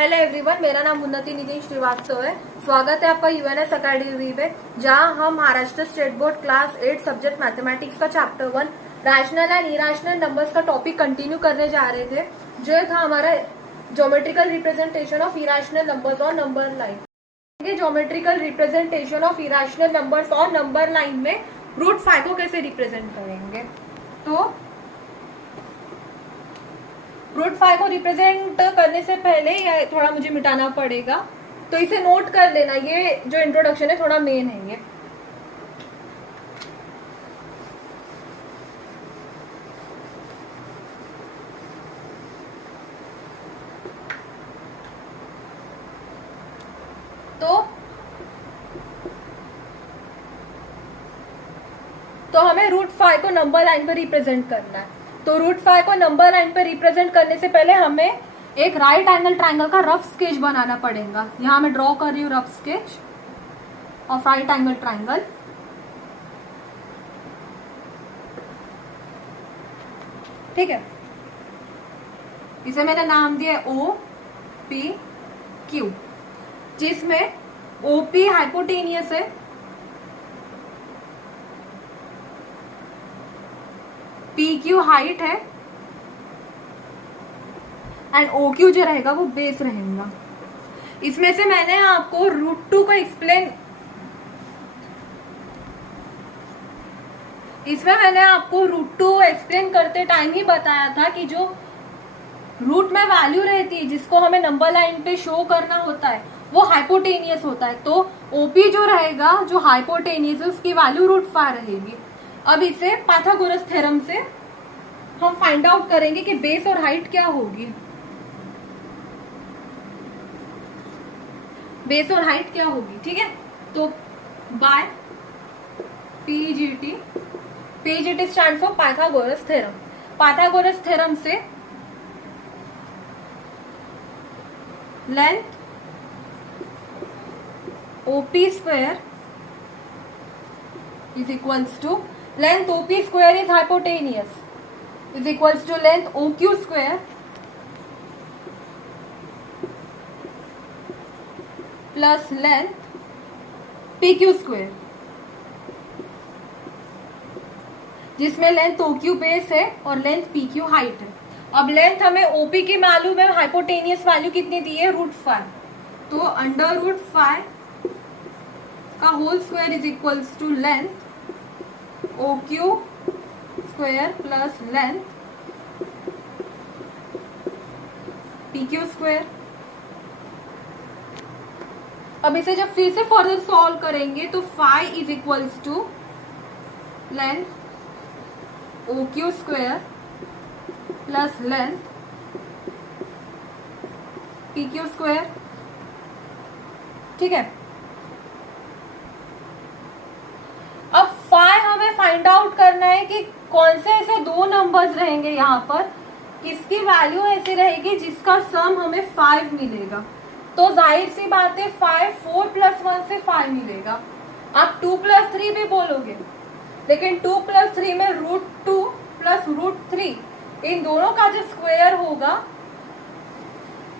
Hello everyone, मेरा नाम उन्नति नितिन श्रीवास्तव है। स्वागत है आपका यूएनएस अकेडमी में, जहां हम Maharashtra state board class 8 subject mathematics का chapter 1 rational and irrational numbers का टॉपिक कंटिन्यू करने जा रहे थे, जो था हमारा geometrical representation of irrational numbers और number line. Geometrical representation of irrational numbers और नंबर लाइन में रूट 5 को कैसे रिप्रेजेंट करेंगे। तो रूट 5 को रिप्रेजेंट करने से पहले ये थोड़ा मुझे मिटाना पड़ेगा, तो इसे नोट कर लेना। ये जो इंट्रोडक्शन है थोड़ा मेन है ये। तो हमें रूट 5 को नंबर लाइन पर रिप्रेजेंट करना है। तो रूट 5 को नंबर लाइन पर रिप्रेजेंट करने से पहले हमें एक राइट एंगल ट्रायंगल का रफ स्केच बनाना पड़ेगा। यहां मैं ड्रॉ कर रही हूँ rough sketch of right angle triangle. ठीक है, इसे मैंने नाम दिया ओ पी क्यू, जिसमें ओपी हाइपोटेनियस है, पी क्यू हाइट है एंड ओ क्यू जो रहेगा वो बेस रहेगा। इसमें से मैंने आपको रूट 2 को एक्सप्लेन करते टाइम ही बताया था कि जो रूट में वैल्यू रहती है जिसको हमें नंबर लाइन पे शो करना होता है वो हाइपोटेनियस होता है। तो ओपी जो रहेगा, जो हाइपोटेनियस है, उसकी वैल्यू रूट 5 रहेगी। अब इसे पाइथागोरस थ्योरम से हम फाइंड आउट करेंगे कि बेस और हाइट क्या होगी। बेस और हाइट क्या होगी, ठीक है। तो by PGT, PGT stand for Pythagoras theorem. Pythagoras theorem से length OP square is equals to length OP square is hypotenuse is equals to length OQ square plus length PQ square, जिसमें length OQ base है और length PQ height है। अब length हमें OP की मालूम है, हाइपोटेनियस वैल्यू कितनी दी है, रूट 5। तो अंडर रूट 5 का whole square is equals to length OQ square plus length PQ square. अब इसे जब फिर से फर्दर सॉल्व करेंगे तो 5 is equals to length OQ square plus length PQ square. ठीक है, अब 5 हमें फाइंड आउट करना है कि कौन से ऐसे दो नंबर्स रहेंगे यहाँ पर, किसकी वैल्यू ऐसी रहेगी जिसका सम हमें 5 मिलेगा। तो जाहिर सी बात है 4 + 1 से 5 मिलेगा। आप 2 + 3 भी बोलोगे, लेकिन 2 + 3 में रूट 2 प्लस रूट 3 इन दोनों का जब स्क्वायर होगा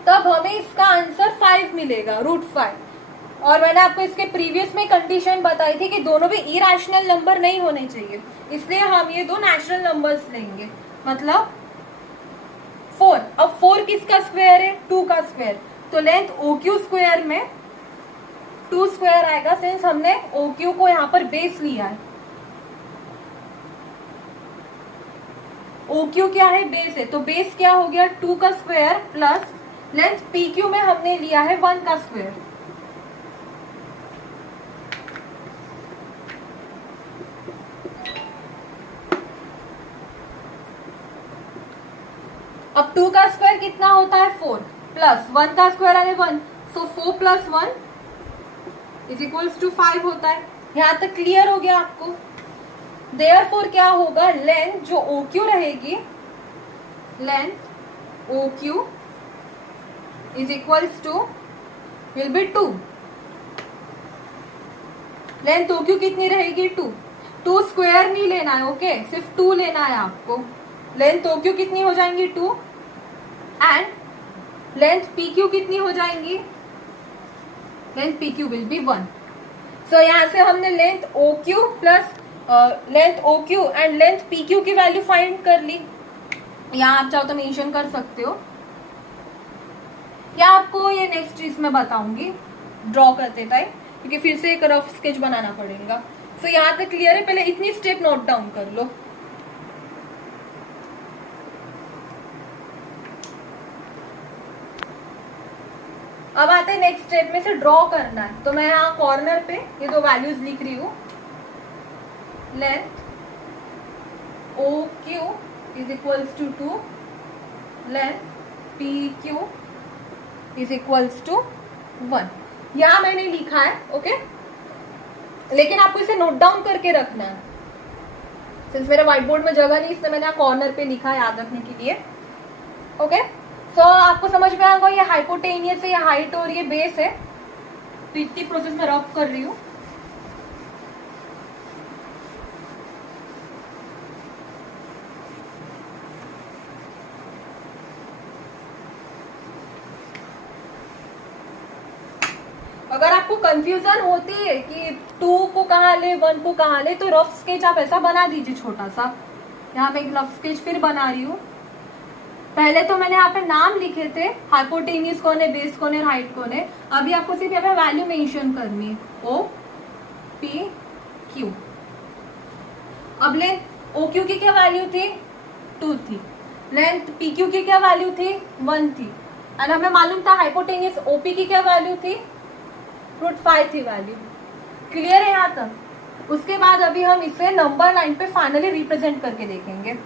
तब हमें इसका आंसर 5 मिलेगा, रूट 5। और मैंने आपको इसके प्रीवियस में कंडीशन बताई थी कि दोनों भी इरेशनल नंबर नहीं होने चाहिए, इसलिए हम ये दो नेचुरल नंबर्स लेंगे, मतलब 4। अब 4 किसका स्क्वायर है, 2 का स्क्वायर। तो लेंथ OQ स्क्वायर में 2 स्क्वायर आएगा, सिंस हमने OQ को यहाँ पर बेस लिया है। OQ क्या है, बेस है, तो बेस क्या हो गया, 2 का स्क्वायर प्लस लेंथ PQ में हमने लिया है 1 का स्क्वायर। अब 2 का स्क्वायर कितना होता है, 4 प्लस 1 का स्क्वायर है 1, सो 4 + 1 इज इक्वल्स टू 5 होता है। यहां तक क्लियर हो गया आपको। देयरफॉर क्या होगा, लेंथ जो OQ रहेगी, length OQ is equals to will be 2। Length OQ कितनी रहेगी, 2 स्क्वायर नहीं लेना है, ओके, सिर्फ 2 लेना है आपको। लेंथ OQ कितनी हो जाएंगी, 2 एंड लेंथ पी क्यू कितनी हो जाएंगी, length P Q will be 1। So यहाँ से हमने length O Q plus length O Q and length P Q की वैल्यू फाइंड कर ली। यहाँ आप चाहो तो मेंशन कर सकते हो, या आपको ये नेक्स्ट चीज मैं बताऊंगी ड्रॉ करते टाइम, क्योंकि फिर से एक रफ स्केच बनाना पड़ेगा। सो यहाँ तक क्लियर है, पहले इतनी स्टेप नोट डाउन कर लो। अब आते हैं नेक्स्ट स्टेप में से ड्रॉ करना है। तो मैं यहाँ कॉर्नर पे ये दो वैल्यूज लिख रही हूँ, length O Q is equals to 2, length P Q is equals to 1। यहां मैंने लिखा है, ओके, लेकिन आपको इसे नोट डाउन करके रखना है। सिंस मेरे व्हाइट बोर्ड में जगह नहीं, इसलिए मैंने यहाँ कॉर्नर पे लिखा है याद रखने के लिए। ओके, सो आपको समझ में आएगा ये हाइपोटेनियस है, ये हाइट और ये बेस है। तो इतनी प्रोसेस में रफ कर रही हूँ। अगर आपको कंफ्यूजन होती है कि 2 को कहाँ ले 1 को कहाँ ले, तो रफ स्केच आप ऐसा बना दीजिए छोटा सा। यहाँ मैं एक रफ स्केच फिर बना रही हूँ। पहले तो मैंने यहाँ पे नाम लिखे थे, हाइपोटेनियस कौन है, बेस कौन है, हाइट कौन है। अभी आपको सिर्फ यहाँ पे वैल्यू मेंशन करनी है, ओ पी क्यू। अब लेंथ ओ क्यू की क्या वैल्यू थी, 2 थी। लेंथ पी क्यू की क्या वैल्यू थी, 1 थी। एंड हमें मालूम था हाइपोटेनियस ओपी की क्या वैल्यू थी, √5 थी वैल्यू। क्लियर है यहाँ तक। उसके बाद अभी हम इसे नंबर लाइन पे फाइनली रिप्रेजेंट करके देखेंगे।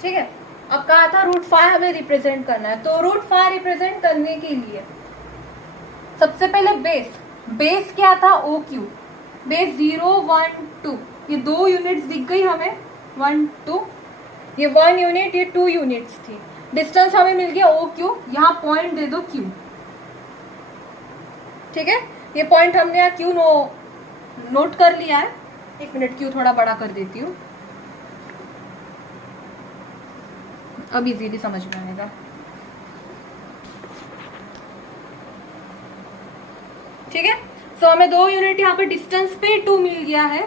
ठीक है, अब कहा था √5 हमें रिप्रेजेंट करना है। तो √5 रिप्रेजेंट करने के लिए सबसे पहले बेस क्या था, ओ क्यू। बेस 0 1 2, ये 2 यूनिट्स दिख गई हमें, 1 2, ये 1 यूनिट, ये 2 यूनिट्स थी। डिस्टेंस हमें मिल गया ओ क्यू, यहाँ पॉइंट दे दो क्यू। ठीक है, ये पॉइंट हमने यहाँ क्यू नोट कर लिया है। एक मिनट, क्यू थोड़ा बड़ा कर देती हूँ, अब इजीली समझ में आएगा। ठीक है, सो हमें 2 यूनिट यहाँ पे डिस्टेंस पे 2 मिल गया है।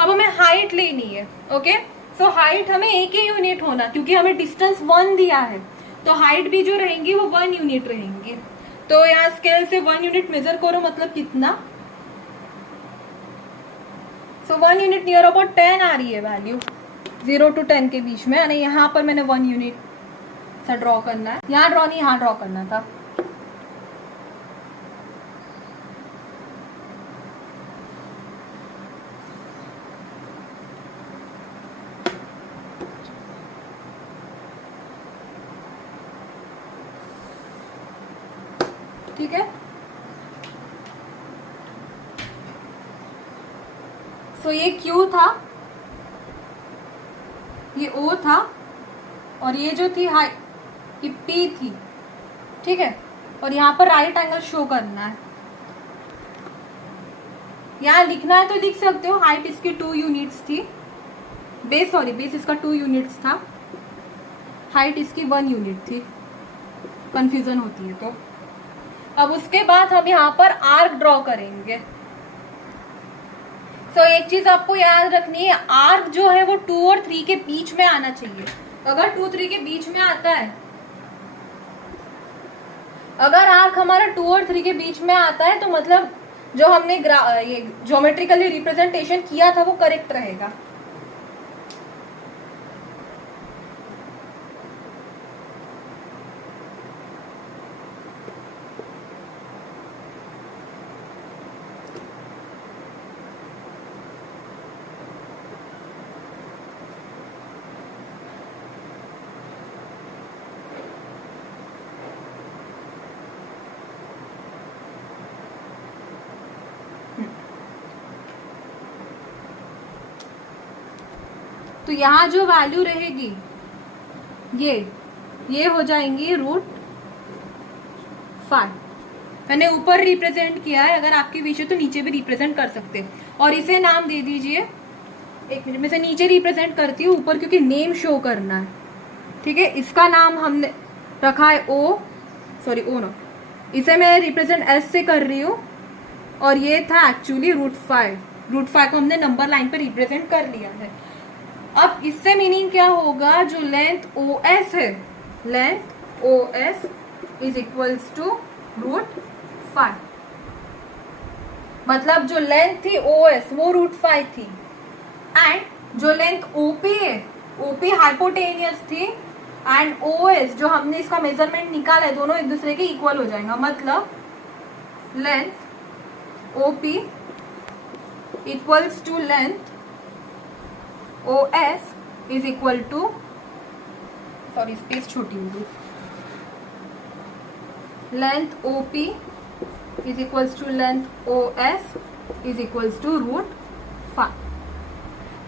अब हमें हाइट लेनी है। ओके, सो हाइट हमें एक ही यूनिट होना, क्योंकि हमें डिस्टेंस 1 दिया है, तो हाइट भी जो रहेंगी वो 1 यूनिट रहेंगी। तो यहाँ स्केल से 1 यूनिट मेजर करो, मतलब कितना, सो 1 यूनिट नियर अबाउट 10 आ रही है वैल्यू, 0 to 10 के बीच में। यानी यहाँ पर मैंने 1 यूनिट सा ड्रॉ करना है, यहाँ ड्रॉ नहीं, यहाँ ड्रॉ करना था। ठीक है, सो ये Q था, ये O था, और ये जो थी हाइट, ये P थी। ठीक है, और यहाँ पर राइट एंगल शो करना है। यहाँ लिखना है तो लिख सकते हो, हाइट इसकी 2 यूनिट्स थी, बेस इसका 2 यूनिट्स था, हाइट इसकी 1 यूनिट थी। कंफ्यूजन होती है तो। अब उसके बाद हम यहाँ पर आर्क ड्रॉ करेंगे। सो एक चीज आपको याद रखनी है, आर्क जो है वो 2 और 3 के बीच में आना चाहिए। अगर 2 3 के बीच में आता है, अगर आर्क हमारा 2 और 3 के बीच में आता है तो मतलब जो हमने ये ज्योमेट्रिकली रिप्रेजेंटेशन किया था वो करेक्ट रहेगा। तो यहाँ जो वैल्यू रहेगी ये हो जाएंगी √5। मैंने ऊपर रिप्रेजेंट किया है, अगर आपके विषय तो नीचे भी रिप्रेजेंट कर सकते हैं। और इसे नाम दे दीजिए, एक मिनट में से नीचे रिप्रेजेंट करती हूँ, ऊपर क्योंकि नेम शो करना है, ठीक है। इसका नाम हमने रखा है ओ नो, इसे मैं रिप्रेजेंट एस से कर रही हूँ, और ये था एक्चुअली √5 को हमने नंबर लाइन पर रिप्रेजेंट कर लिया है। अब इससे मीनिंग क्या होगा, जो लेंथ OS है, length OS is equals to √5, मतलब जो लेंथ थी OS वो √5 थी, एंड जो लेंथ OP है, OP हाइपोटेनियस थी, एंड OS जो हमने इसका मेजरमेंट निकाला है, दोनों एक दूसरे के इक्वल हो जाएगा। मतलब length OP equals to length OS is equal to, sorry space छोटी होगी, length OP is equals to length OS is equals to √5।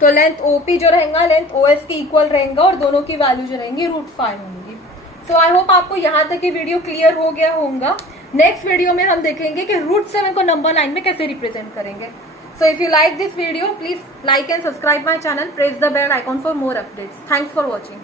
तो लेंथ OP जो रहेगा लेंथ OS के इक्वल रहेगा, और दोनों की वैल्यू जो रहेंगी √5 होंगी। सो आई होप आपको यहाँ तक की वीडियो क्लियर हो गया होगा। नेक्स्ट वीडियो में हम देखेंगे कि √7 को नंबर लाइन में कैसे रिप्रेजेंट करेंगे। So if you like this video, please like and subscribe my channel. Press the bell icon for more updates. Thanks for watching.